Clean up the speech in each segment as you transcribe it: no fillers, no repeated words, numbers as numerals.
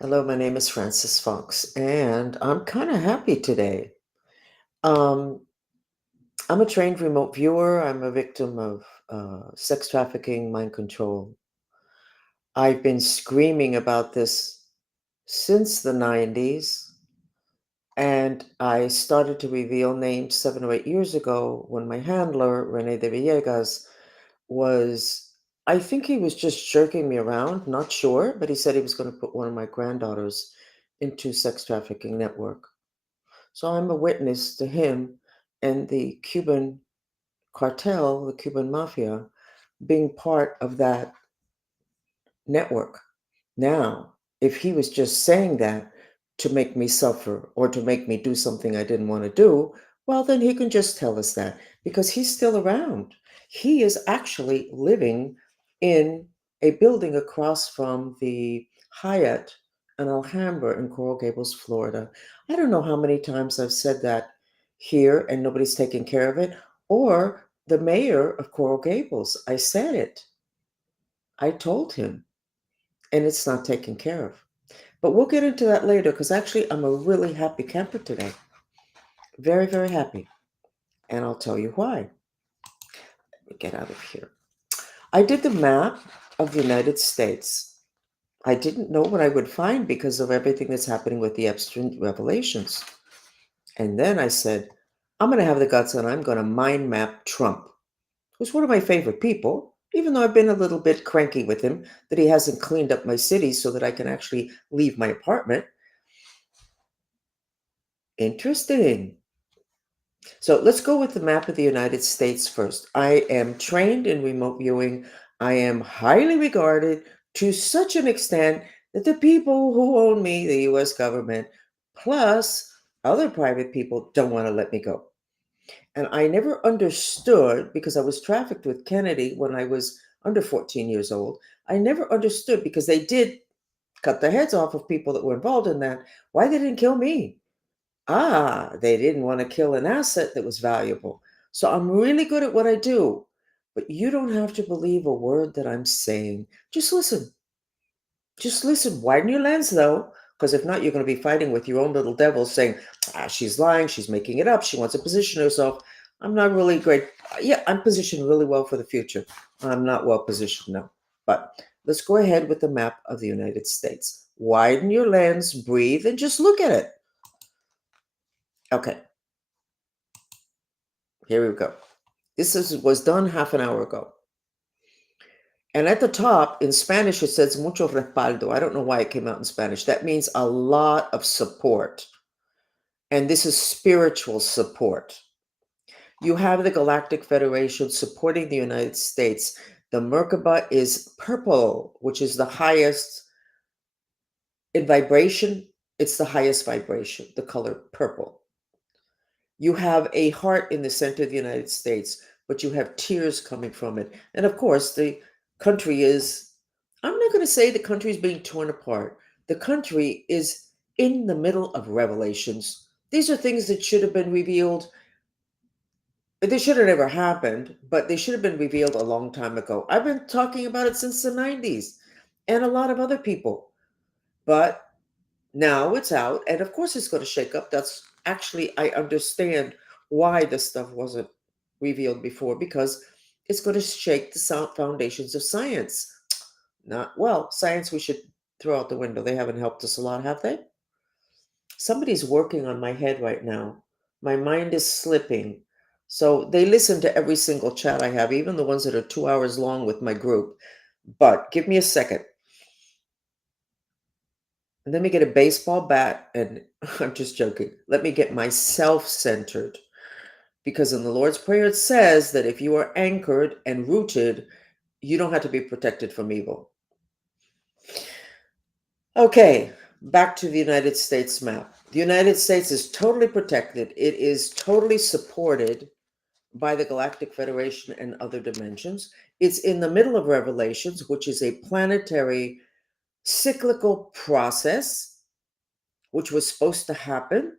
Hello, my name is Francis Fox, and I'm kind of happy today. Um, I'm a trained remote viewer. I'm a victim of sex trafficking, mind control. I've been screaming about this since the 90s, and I started to reveal names 7 or 8 years ago when my handler, Rene de Villegas, was, I think he was just jerking me around, not sure, but he said he was going to put one of my granddaughters into sex trafficking network. So I'm a witness to him and the Cuban cartel, the Cuban mafia, being part of that network. Now, if he was just saying that to make me suffer or to make me do something I didn't want to do, well, then he can just tell us that because he's still around. He is actually living in a building across from the Hyatt in Alhambra in Coral Gables, Florida. I don't know how many times I've said that here and nobody's taking care of it, or the mayor of Coral Gables. I said it. I told him and it's not taken care of. But we'll get into that later because actually I'm a really happy camper today. Very, very happy. And I'll tell you why. Let me get out of here. I did the map of the United States. I didn't know what I would find because of everything that's happening with the Epstein revelations. And then I said, I'm going to have the guts and I'm going to mind map Trump, who's one of my favorite people, even though I've been a little bit cranky with him that he hasn't cleaned up my city so that I can actually leave my apartment. Interesting. So let's go with the map of the United States first. I am trained in remote viewing. I am highly regarded to such an extent that the people who own me, the US government, plus other private people, don't want to let me go. And I never understood because I was trafficked with Kennedy when I was under 14 years old. I never understood because they did cut the heads off of people that were involved in that, why they didn't kill me. They didn't want to kill an asset that was valuable. So I'm really good at what I do. But you don't have to believe a word that I'm saying. Just listen. Just listen. Widen your lens, though, because if not, you're going to be fighting with your own little devil saying, she's lying, she's making it up, she wants to position herself. I'm not really great. Yeah, I'm positioned really well for the future. I'm not well positioned now. But let's go ahead with the map of the United States. Widen your lens, breathe, and just look at it. Okay. Here we go. Was done half an hour ago. And at the top in Spanish, it says mucho respaldo. I don't know why it came out in Spanish. That means a lot of support. And this is spiritual support. You have the Galactic Federation supporting the United States. The Merkaba is purple, which is the highest in vibration. It's the highest vibration, the color purple. You have a heart in the center of the United States, but you have tears coming from it. And of course, the country is, I'm not going to say the country is being torn apart. The country is in the middle of revelations. These are things that should have been revealed. They should have never happened, but they should have been revealed a long time ago. I've been talking about it since the 90s and a lot of other people. But now it's out, and of course it's going to shake up. That's actually, I understand why this stuff wasn't revealed before, because it's going to shake the foundations of science. Not, well, science we should throw out the window. They haven't helped us a lot, have they? Somebody's working on my head right now. My mind is slipping. So they listen to every single chat I have, even the ones that are 2 hours long with my group. But give me a second. Let me get a baseball bat and I'm just joking. Let me get myself centered. Because in the Lord's Prayer, it says that if you are anchored and rooted, you don't have to be protected from evil. Okay, back to the United States map. The United States is totally protected. It is totally supported by the Galactic Federation and other dimensions. It's in the middle of Revelations, which is a planetary cyclical process, which was supposed to happen.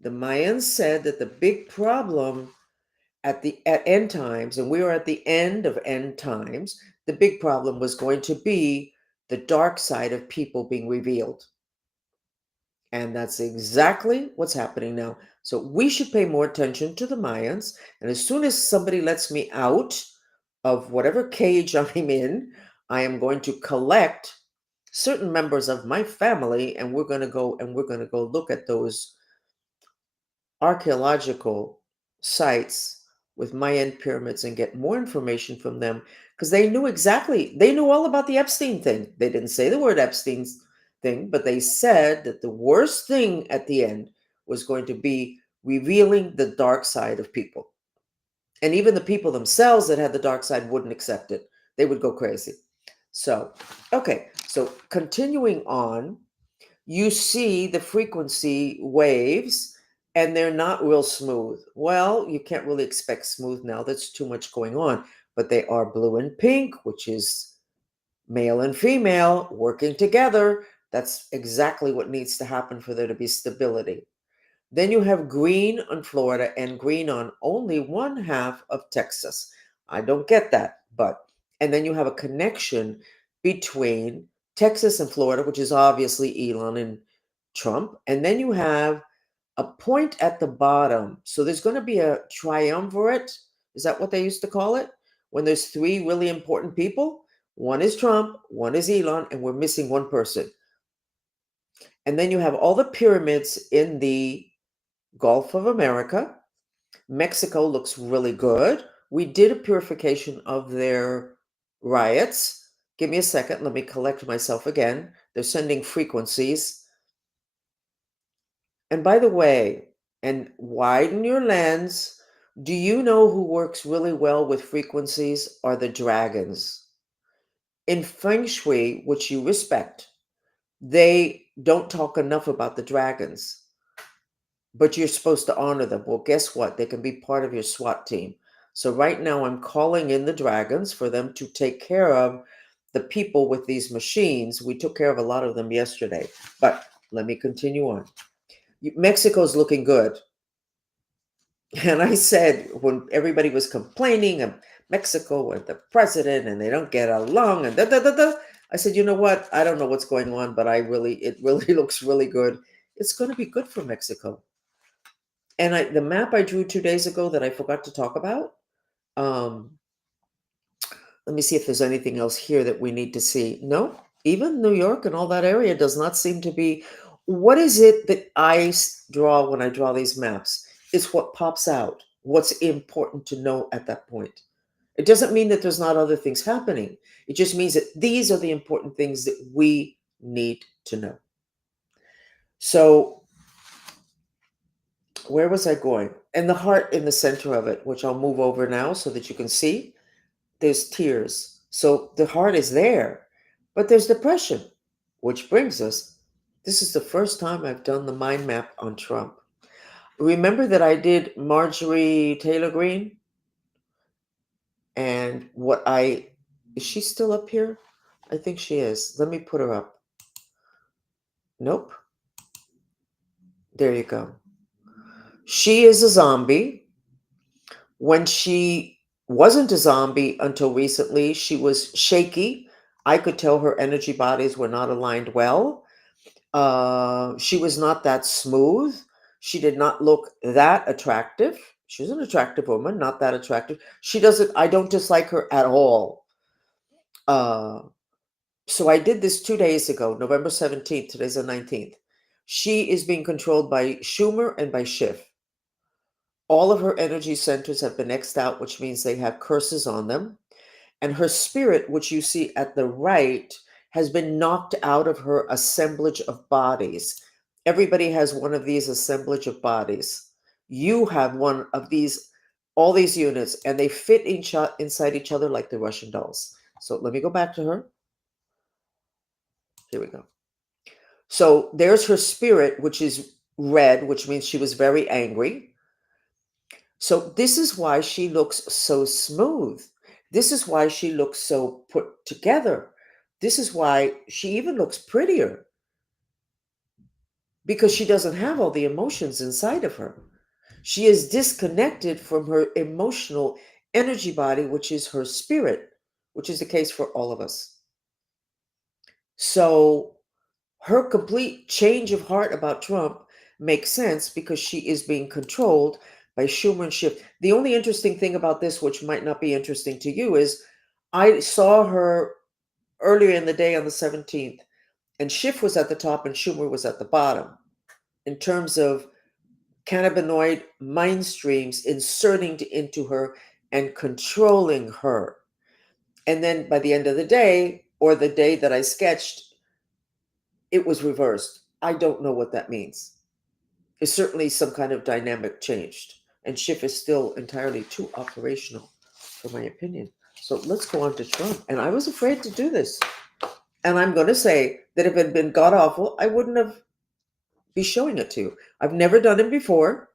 The Mayans said that the big problem at end times, and we are at the end of end times, the big problem was going to be the dark side of people being revealed. And that's exactly what's happening now. So we should pay more attention to the Mayans. And as soon as somebody lets me out of whatever cage I'm in, I am going to collect certain members of my family, and we're going to go look at those archaeological sites with Mayan pyramids and get more information from them, because they knew all about the Epstein thing. They didn't say the word Epstein's thing, but they said that the worst thing at the end was going to be revealing the dark side of people. And even the people themselves that had the dark side wouldn't accept it. They would go crazy. So, okay, so continuing on, you see the frequency waves and they're not real smooth. Well, you can't really expect smooth now. That's too much going on. But they are blue and pink, which is male and female working together. That's exactly what needs to happen for there to be stability. Then you have green on Florida and green on only one half of Texas. I don't get that, but, and then you have a connection between Texas and Florida, which is obviously Elon and Trump. And then you have a point at the bottom. So there's going to be a triumvirate. Is that what they used to call it? When there's three really important people? One is Trump, one is Elon, and we're missing one person. And then you have all the pyramids in the Gulf of America. Mexico looks really good. We did a purification of their riots. Give me a second. Let me collect myself again. They're sending frequencies. And by the way, and widen your lens. Do you know who works really well with frequencies are the dragons? In Feng Shui, which you respect, they don't talk enough about the dragons, but you're supposed to honor them. Well, guess what? They can be part of your SWAT team. So right now I'm calling in the dragons for them to take care of the people with these machines. We took care of a lot of them yesterday, but let me continue on. Mexico's looking good. And I said, when everybody was complaining of Mexico and the president and they don't get along and da da da da, I said, you know what? I don't know what's going on, but it really looks really good. It's going to be good for Mexico. And the map I drew 2 days ago that I forgot to talk about. Um, let me see if there's anything else here that we need to see. No, even New York and all that area does not seem to be. What is it that I draw when I draw these maps? It's what pops out, what's important to know at that point. It doesn't mean that there's not other things happening. It just means that these are the important things that we need to know. So, where was I going? And the heart in the center of it, which I'll move over now so that you can see, there's tears. So the heart is there, but there's depression, which brings us, this is the first time I've done the mind map on Trump. Remember that I did Marjorie Taylor Greene? And is she still up here? I think she is. Let me put her up. Nope. There you go. She is a zombie. When she wasn't a zombie until recently, she was shaky. I could tell her energy bodies were not aligned well. She was not that smooth. She did not look that attractive. She's an attractive woman, not that attractive. I don't dislike her at all. So I did this 2 days ago, November 17th. Today's the 19th. She is being controlled by Schumer and by Schiff. All of her energy centers have been X'd out, which means they have curses on them. And her spirit, which you see at the right, has been knocked out of her assemblage of bodies. Everybody has one of these assemblage of bodies. You have one of these, all these units, and they fit inside each other like the Russian dolls. So let me go back to her. Here we go. So there's her spirit, which is red, which means she was very angry. So this is why she looks so smooth. This is why she looks so put together. This is why she even looks prettier, because she doesn't have all the emotions inside of her. She is disconnected from her emotional energy body, which is her spirit, which is the case for all of us. So her complete change of heart about Trump makes sense because she is being controlled by Schumer and Schiff. The only interesting thing about this, which might not be interesting to you, is I saw her earlier in the day on the 17th, and Schiff was at the top and Schumer was at the bottom in terms of cannabinoid mind streams inserting into her and controlling her. And then by the end of the day, or the day that I sketched, it was reversed. I don't know what that means. It's certainly some kind of dynamic changed. And Schiff is still entirely too operational, for my opinion. So let's go on to Trump. And I was afraid to do this. And I'm going to say that if it had been god awful, I wouldn't have be showing it to you. I've never done it before.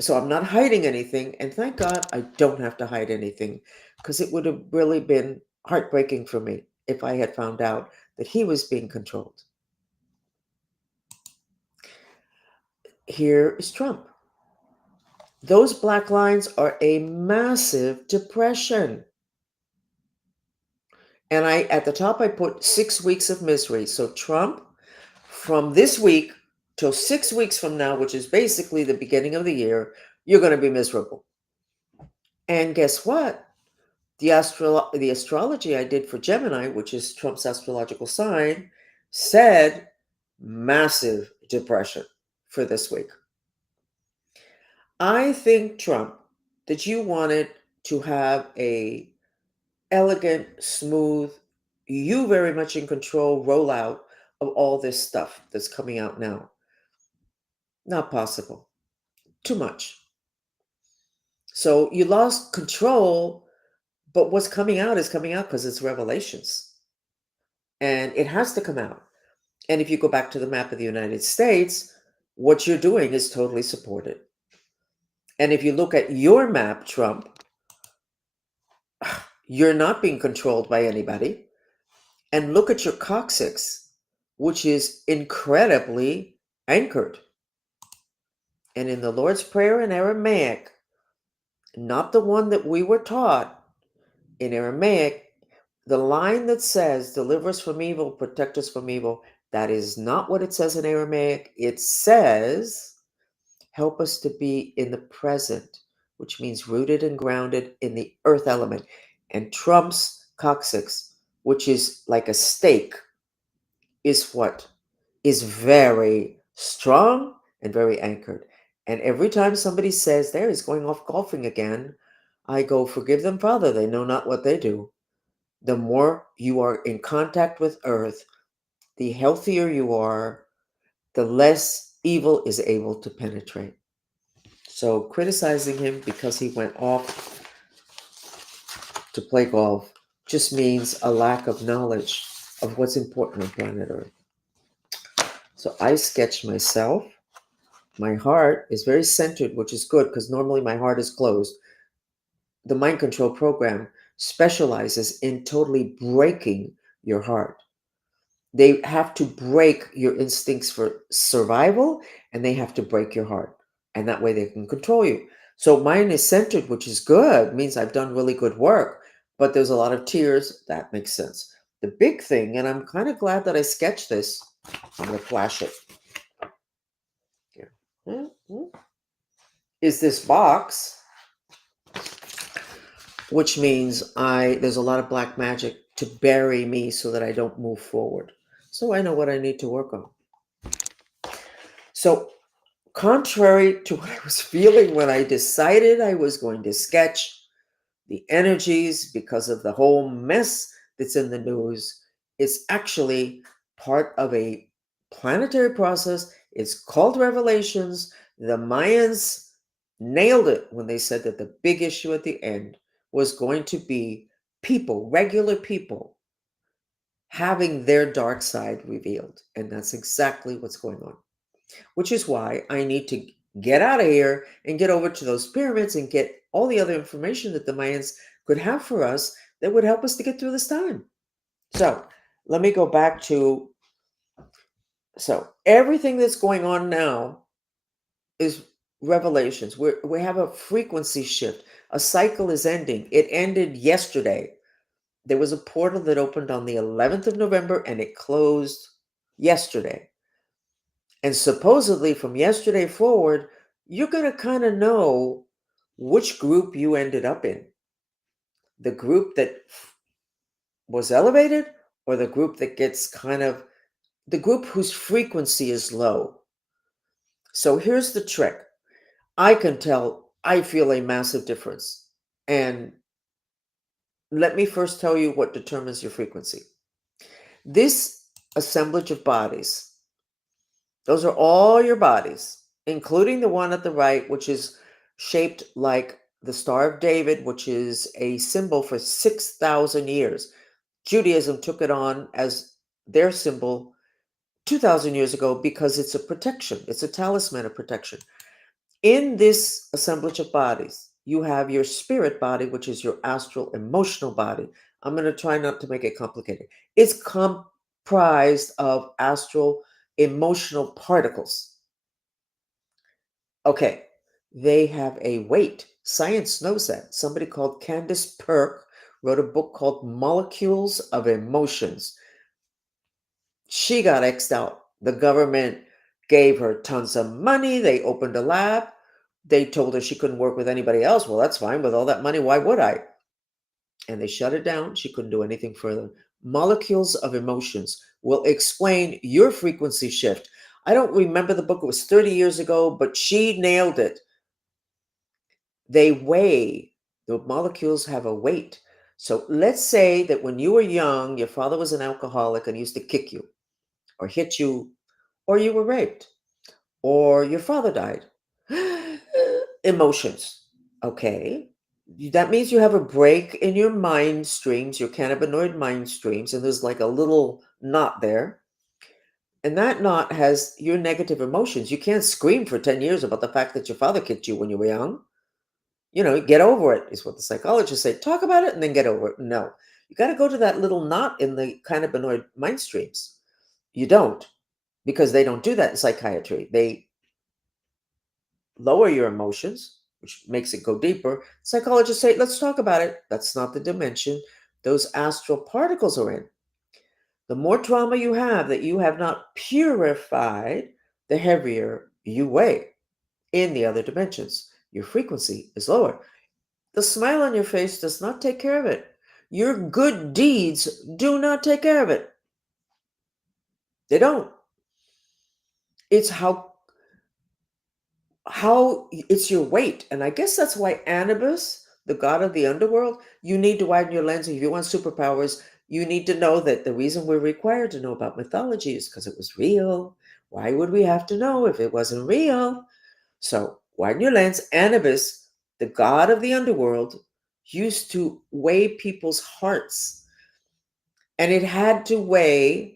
So I'm not hiding anything. And thank God I don't have to hide anything, because it would have really been heartbreaking for me if I had found out that he was being controlled. Here is Trump. Those black lines are a massive depression. And at the top, I put 6 weeks of misery. So Trump, from this week till 6 weeks from now, which is basically the beginning of the year, you're going to be miserable. And guess what? The astrology I did for Gemini, which is Trump's astrological sign, said massive depression for this week. I think, Trump, that you wanted to have a elegant, smooth, you very much in control rollout of all this stuff that's coming out now. Not possible. Too much. So you lost control, but what's coming out is coming out because it's revelations. And it has to come out. And if you go back to the map of the United States, what you're doing is totally supported. And if you look at your map, Trump, you're not being controlled by anybody. And look at your coccyx, which is incredibly anchored. And in the Lord's Prayer in Aramaic, not the one that we were taught, in Aramaic, the line that says, deliver us from evil, protect us from evil, that is not what it says in Aramaic. It says, help us to be in the present, which means rooted and grounded in the earth element. And Trump's coccyx, which is like a stake, is what is very strong and very anchored. And every time somebody says, there, he's going off golfing again, I go, forgive them, Father, they know not what they do. The more you are in contact with earth, the healthier you are, the less evil is able to penetrate. So criticizing him because he went off to play golf just means a lack of knowledge of what's important on planet Earth. So I sketched myself. My heart is very centered, which is good because normally my heart is closed. The mind control program specializes in totally breaking your heart. They have to break your instincts for survival, and they have to break your heart. And that way they can control you. So mine is centered, which is good, means I've done really good work, but there's a lot of tears. That makes sense. The big thing, and I'm kind of glad that I sketched this, I'm going to flash it here, is this box, which means there's a lot of black magic to bury me so that I don't move forward. So I know what I need to work on. So contrary to what I was feeling when I decided I was going to sketch the energies because of the whole mess that's in the news, it's actually part of a planetary process. It's called revelations. The Mayans nailed it when they said that the big issue at the end was going to be people, regular people, having their dark side revealed. And that's exactly what's going on. Which is why I need to get out of here and get over to those pyramids and get all the other information that the Mayans could have for us that would help us to get through this time. So let me go back to, so everything that's going on now is revelations. We have a frequency shift. A cycle is ending. It ended yesterday. There was a portal that opened on the 11th of November and it closed yesterday. And supposedly from yesterday forward, you're going to kind of know which group you ended up in. The group that was elevated, or the group that gets kind of the group whose frequency is low. So here's the trick. I can tell I feel a massive difference. And let me first tell you what determines your frequency. This assemblage of bodies, those are all your bodies, including the one at the right, which is shaped like the Star of David, which is a symbol for 6,000 years. Judaism took it on as their symbol 2,000 years ago because it's a protection, it's a talisman of protection. In this assemblage of bodies, you have your spirit body, which is your astral emotional body. I'm going to try not to make it complicated. It's comprised of astral emotional particles. Okay, they have a weight. Science knows that. Somebody called Candace Perk wrote a book called Molecules of Emotions. She got X'd out. The government gave her tons of money. They opened a lab. They told her she couldn't work with anybody else. Well, that's fine. With all that money, why would I? And they shut it down. She couldn't do anything further. Molecules of Emotions will explain your frequency shift. I don't remember the book. It was 30 years ago, but she nailed it. They weigh. The molecules have a weight. So let's say that when you were young, your father was an alcoholic and used to kick you or hit you, or you were raped, or your father died. Emotions. Okay. That means you have a break in your mind streams, your cannabinoid mind streams, and there's like a little knot there. And that knot has your negative emotions. You can't scream for 10 years about the fact that your father kicked you when you were young. Get over it, is what the psychologists say. Talk about it and then get over it. No. You got to go to that little knot in the cannabinoid mind streams. You don't, because they don't do that in psychiatry. They lower your emotions, which makes it go deeper. Psychologists say, let's talk about it. That's not the dimension those astral particles are in. The more trauma you have that you have not purified, the heavier you weigh in the other dimensions. Your frequency is lower. The smile on your face does not take care of it. Your good deeds do not take care of it. They don't. It's how it's your weight. And I guess that's why Anubis, the god of the underworld, you need to widen your lens. If you want superpowers, you need to know that the reason we're required to know about mythology is because it was real. Why would we have to know if it wasn't real? So widen your lens. Anubis, the god of the underworld, used to weigh people's hearts, and it had to weigh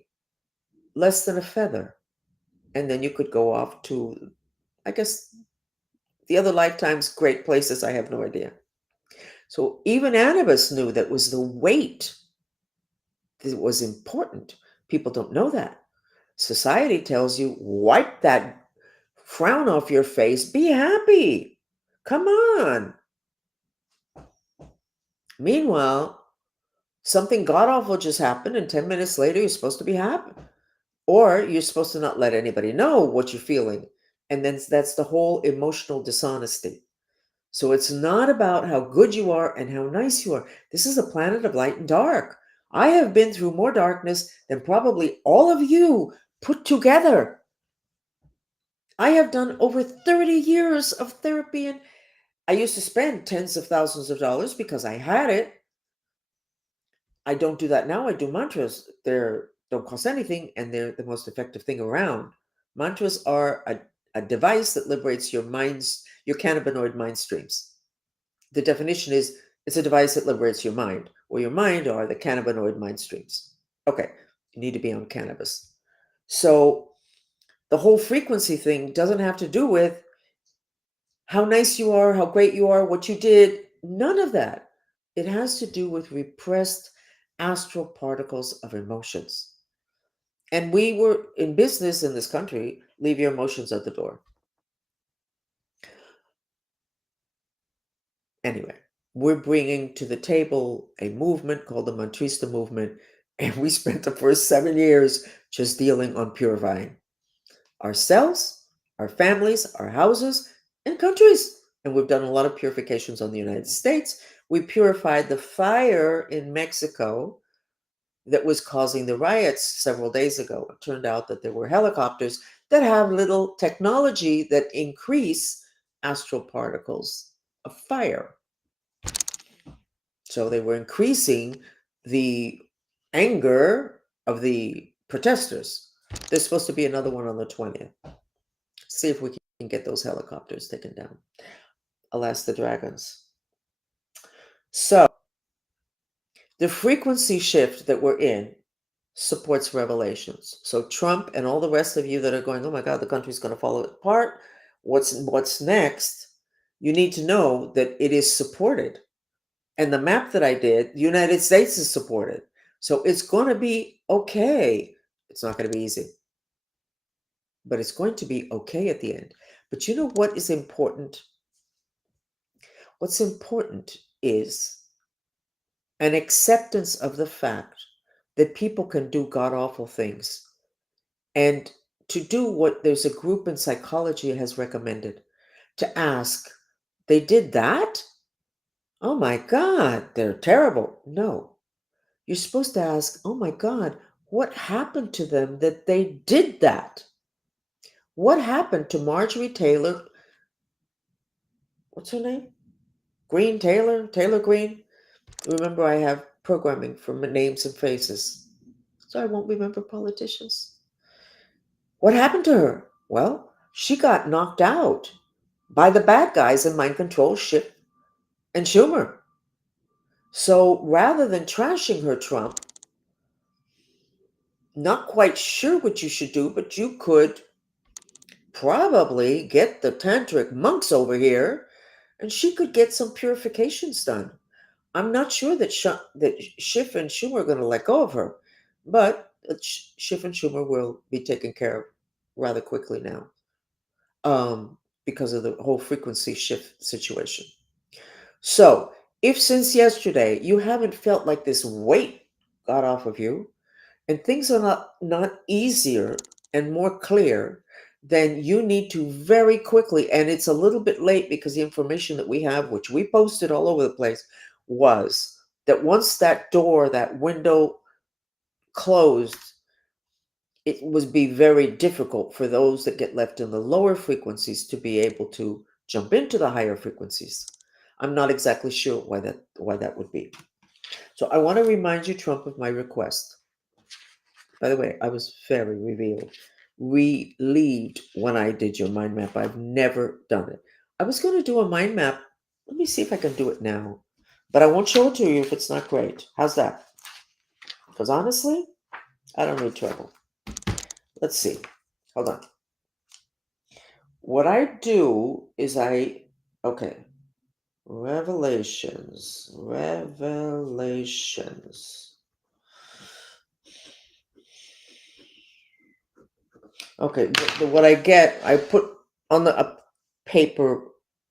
less than a feather. And then you could go off to, I guess, the other lifetimes, great places, I have no idea. So even Anubis knew that was the weight that was important. People don't know that. Society tells you, wipe that frown off your face, be happy. Come on. Meanwhile, something god awful just happened, and 10 minutes later, you're supposed to be happy. Or you're supposed to not let anybody know what you're feeling. And then that's the whole emotional dishonesty. So it's not about how good you are and how nice you are. This is a planet of light and dark. I have been through more darkness than probably all of you put together. I have done over 30 years of therapy, and I used to spend tens of thousands of dollars because I had it. I don't do that now. I do mantras. They don't cost anything, and they're the most effective thing around. Mantras are a device that liberates your cannabinoid mind streams. The definition is it's a device that liberates your mind, or your mind are the cannabinoid mind streams. Okay, you need to be on cannabis. So the whole frequency thing doesn't have to do with how nice you are, how great you are, what you did. None of that. It has to do with repressed astral particles of emotions. And we were in business in this country, leave your emotions at the door. Anyway, we're bringing to the table a movement called the Mantrista movement. And we spent the first 7 years just dealing on purifying ourselves, our families, our houses, and countries. And we've done a lot of purifications on the United States. We purified the fire in Mexico that was causing the riots several days ago. It turned out that there were helicopters that have little technology that increase astral particles of fire. So they were increasing the anger of the protesters. There's supposed to be another one on the 20th. See if we can get those helicopters taken down. Alas, the dragons. So the frequency shift that we're in supports revelations. So Trump and all the rest of you that are going, oh my God, the country's going to fall apart. What's next? You need to know that it is supported. And the map that I did, the United States is supported. So it's going to be okay. It's not going to be easy, but it's going to be okay at the end. But you know what is important? What's important is an acceptance of the fact that people can do god awful things. And to do what there's a group in psychology has recommended, to ask, they did that? Oh my God, they're terrible. No, you're supposed to ask, oh my God, what happened to them that they did that? What happened to Marjorie Taylor? What's her name? Green Taylor? Taylor Green? Remember, I have programming for names and faces, so I won't remember politicians. What happened to her? Well, she got knocked out by the bad guys in mind control, Schiff and Schumer. So rather than trashing her, Trump, not quite sure what you should do, but you could probably get the tantric monks over here and she could get some purifications done. I'm not sure that Schiff and Schumer are going to let go of her, but Schiff and Schumer will be taken care of rather quickly now, because of the whole frequency shift situation. So, if since yesterday you haven't felt like this weight got off of you, and things are not easier and more clear, then you need to very quickly, and it's a little bit late because the information that we have, which we posted all over the place, was that once that door, that window closed, it would be very difficult for those that get left in the lower frequencies to be able to jump into the higher frequencies. I'm not exactly sure why that would be. So I want to remind you, Trump, of my request. By the way, I was very relieved when I did your mind map. I've never done it. I was going to do a mind map. Let me see if I can do it now. But I won't show it to you if it's not great. How's that? Because honestly, I don't need trouble. Let's see. Hold on. What I do is okay. Revelations. Okay, what I get, I put on the paper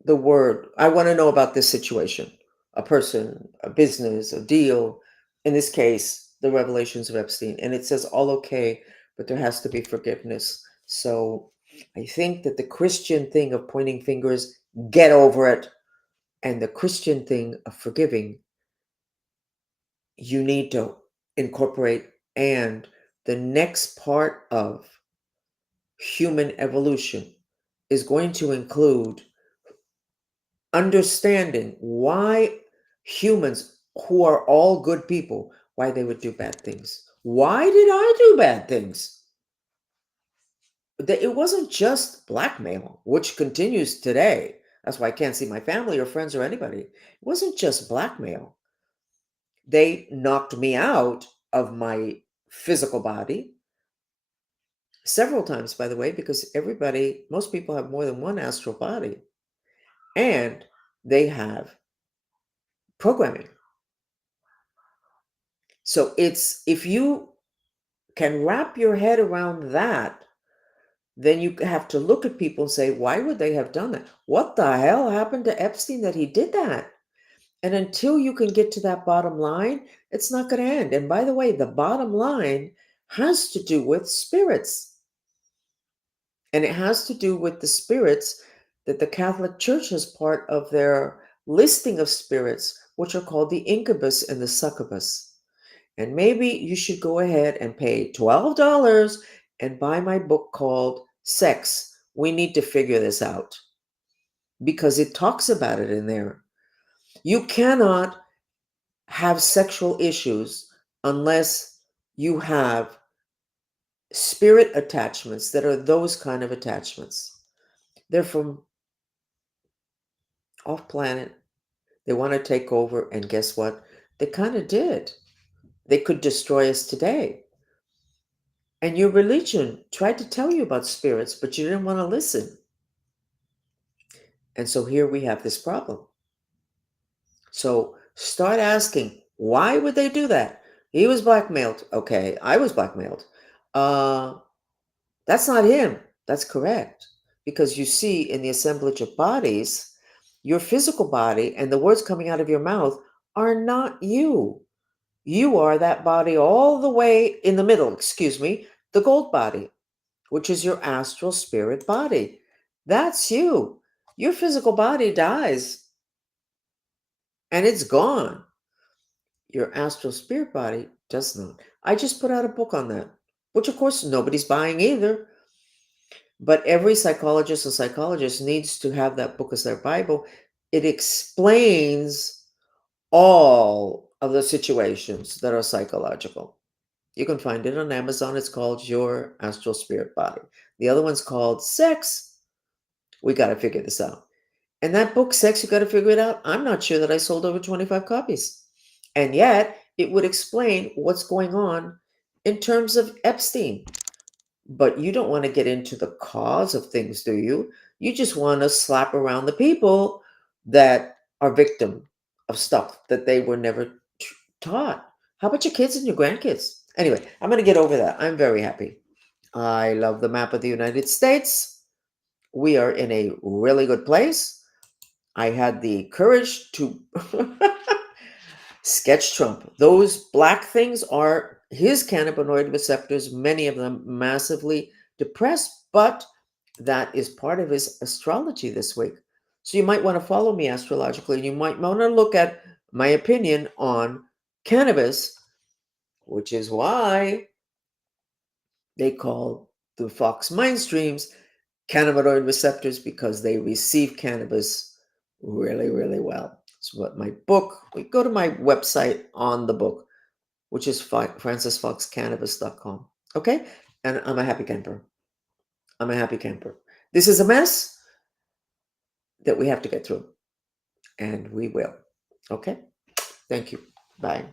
the word. I want to know about this situation, a person, a business, a deal. In this case, the revelations of Epstein, and it says all okay, but there has to be forgiveness. So I think that the Christian thing of pointing fingers, get over it, and the Christian thing of forgiving, you need to incorporate. And the next part of human evolution is going to include understanding why humans, who are all good people, why they would do bad things. Why did I do bad things? It wasn't just blackmail, which continues today. That's why I can't see my family or friends or anybody. It wasn't just blackmail. They knocked me out of my physical body several times, by the way, because most people have more than one astral body, and they have programming. So if you can wrap your head around that, then you have to look at people and say, why would they have done that? What the hell happened to Epstein that he did that? And until you can get to that bottom line, it's not going to end. And by the way, the bottom line has to do with spirits. And it has to do with the spirits that the Catholic Church has part of their listing of spirits, which are called the incubus and the succubus. And maybe you should go ahead and pay $12 and buy my book called Sex. We Need to Figure This Out, because it talks about it in there. You cannot have sexual issues unless you have spirit attachments that are those kind of attachments. They're from off planet. They want to take over, and guess what? They kind of did. They could destroy us today. And your religion tried to tell you about spirits, but you didn't want to listen. And so here we have this problem. So start asking, why would they do that? He was blackmailed. Okay, I was blackmailed. Uh, that's not him. That's correct. Because you see, in the assemblage of bodies, your physical body and the words coming out of your mouth are not you. You are that body all the way in the middle, the gold body, which is your astral spirit body. That's you. Your physical body dies and it's gone. Your astral spirit body does not. I just put out a book on that, which of course nobody's buying either. But every psychologist and psychologist needs to have that book as their Bible. It explains all of the situations that are psychological. You can find it on Amazon. It's called Your Astral Spirit Body. The other one's called Sex. We got to figure this out. And that book, Sex, You Got to Figure It Out, I'm not sure that I sold over 25 copies. And yet, it would explain what's going on in terms of Epstein. But you don't want to get into the cause of things, do you? You just want to slap around the people that are victim of stuff that they were never taught. How about your kids and your grandkids? Anyway, I'm going to get over that. I'm very happy. I love the map of the United States. We are in a really good place. I had the courage to sketch Trump. Those black things are his cannabinoid receptors, many of them massively depressed, but that is part of his astrology this week. So you might want to follow me astrologically, and you might want to look at my opinion on cannabis, which is why they call the Fox mind streams cannabinoid receptors, because they receive cannabis really, really well. So what my book, we go to my website on the book, which is francisfoxcannabis.com. Okay? And I'm a happy camper. I'm a happy camper. This is a mess that we have to get through, and we will. Okay? Thank you. Bye.